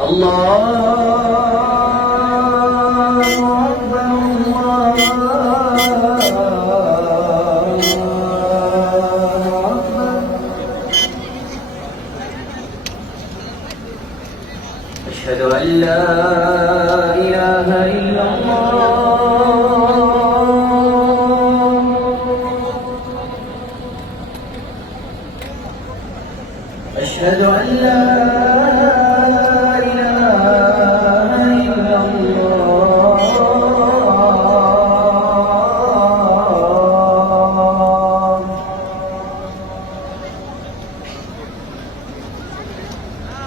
الله أكبر الله أكبر. أشهد أن لا إله إلا الله. أشهد أن لا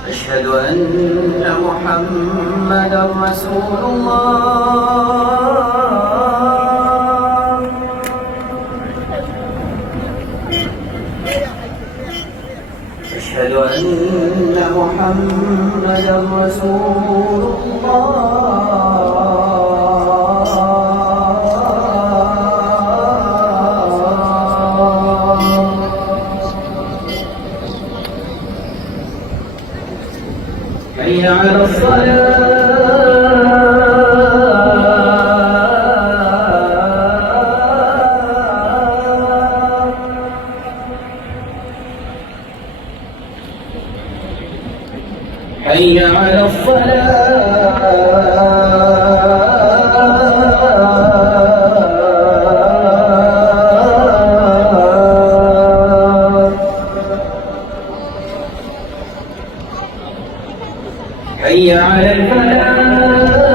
أشهد أن محمدًا رسول الله. أشهد أن محمدًا رسول الله. حي على الصلاة. حي على الصلاة. حي على الفلاح.